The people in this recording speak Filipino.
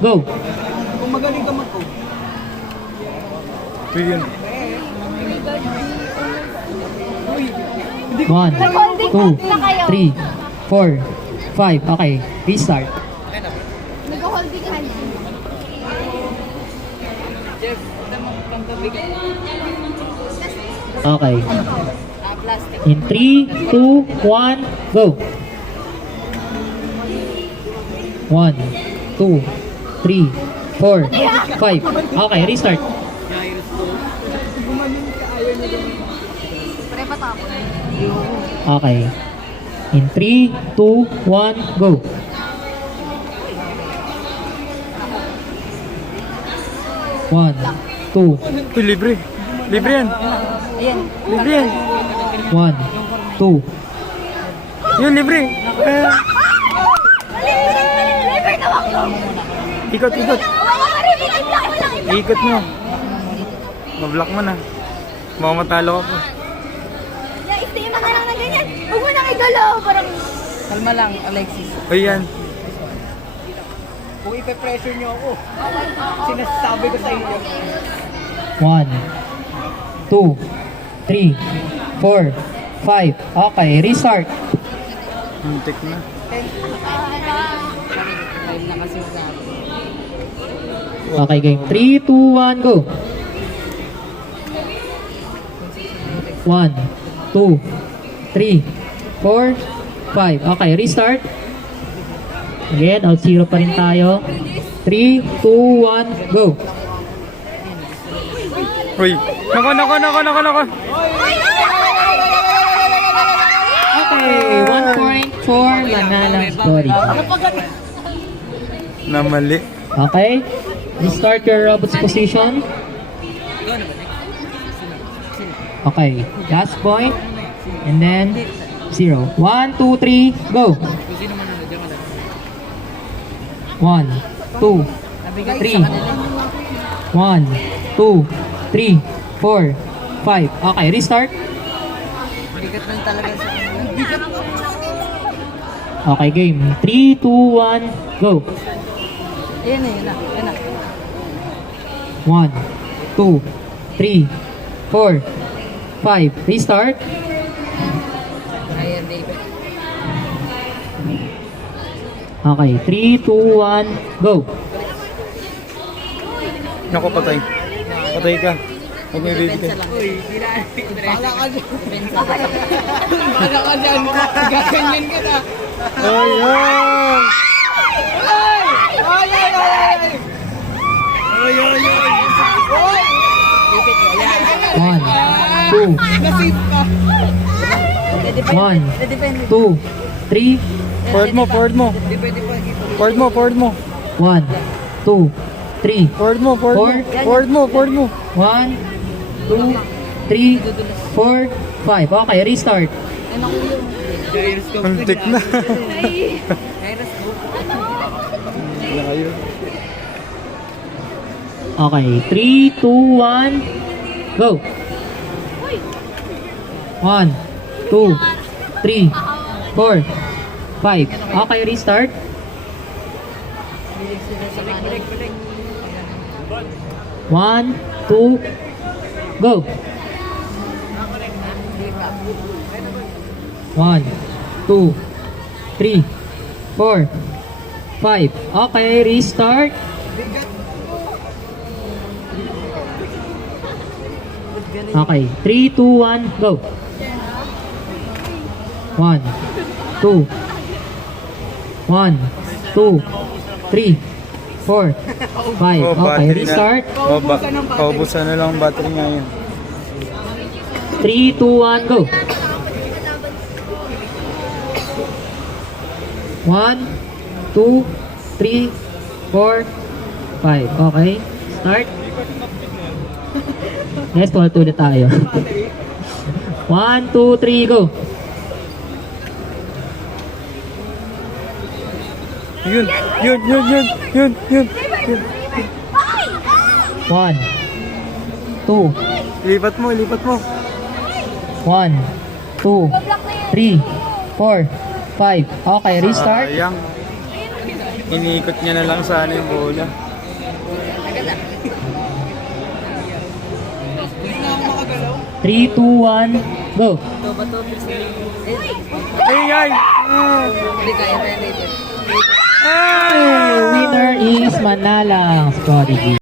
go. Kung magaling ka mag-coach. Ito yun. 1, 2, 3, 4, 5. Okay, restart. Nag-holding hands. Jeff, kang kabigay. Okay. Plastic. In 3, 2, 1, go. 1, 2, 3, 4, 5. Okay, restart. Pre pa tapon. Okay. In 3, 2, 1, go. 1, 2, Ito, libre. Libre yan. Ayan. Libre yan. 1, 2. Yun, libre. Liver na ako. Ikot, ikot. I-block mo lang. Ikot mo. Ma-block mo na. Baka matalo ka pa. Stay mo na lang na ganyan. Huwag mo nang igalaw. Parang... Kalma lang, Alexis. Ayan. Kung ipe-pressure niyo ako, sinasabi ko sa inyo. 1, 2, 3, 4, 5. Okay, restart. Muntik na. Live na kasi sa Okay, game. 3, 2, 1, go. 1, 2, 3, 4, 5. Okay, restart. Again, out 0 pa rin tayo. 3, 2, 1, go. Uy. Nako. Okay, 1 point for Manalang Story. Namali. Okay, restart your robot's position. Okay, last point. And then 0. 1, 2, 3, go. 1, 2, 3. 1, 2, 3, 4, 5. Okay, restart. bigat lang talaga sa bigat. Okay, game. 3, 2, 1, go. Ayan na, yun na. 1, 2, 3, 4, 5. Restart. Ayan, David. Okay, 3, 2, 1, go. Nako, patay. Patay ka. Huwag may baby ka. Uy, bala ka dyan. Bala ka dyan. Gaganyan ka na. Ayan! David, ayan. 1, 2, Nasip ka. 1, 2, 3, Forward mo. Di pwede pa dito. Forward mo. 1, 2, 3, Forward mo. 1, 2, 3, 4, 5. Okay, restart. Muntik na. Kairos mo. Okay, 3, 2, 1, go. 1, 2, 3, 4, 5. Okay, restart. 1, 2, go. 1, 2, 3, 4, 5. Okay, restart. Okay, 3, 2, 1, go. 1, 2, 1, 2, 3, 4, 5. Okay, restart. Paubusan na lang ang battery nga yun. 3, 2, 1, go. 1, 2, 3, 4, 5. Okay, start. Next, ulit tayo. 1, 2, 3, go. Yun. 1, 2, Lipat mo. 1, 2, 3, 4, 5. Okay, restart. Sayang. Iniikot niya na lang sana yung bola. Agad ah. 3, 2, 1, go! Ito ba to? Ay, ay! Hindi kaya na yun. Winner is Manalang Prodigy.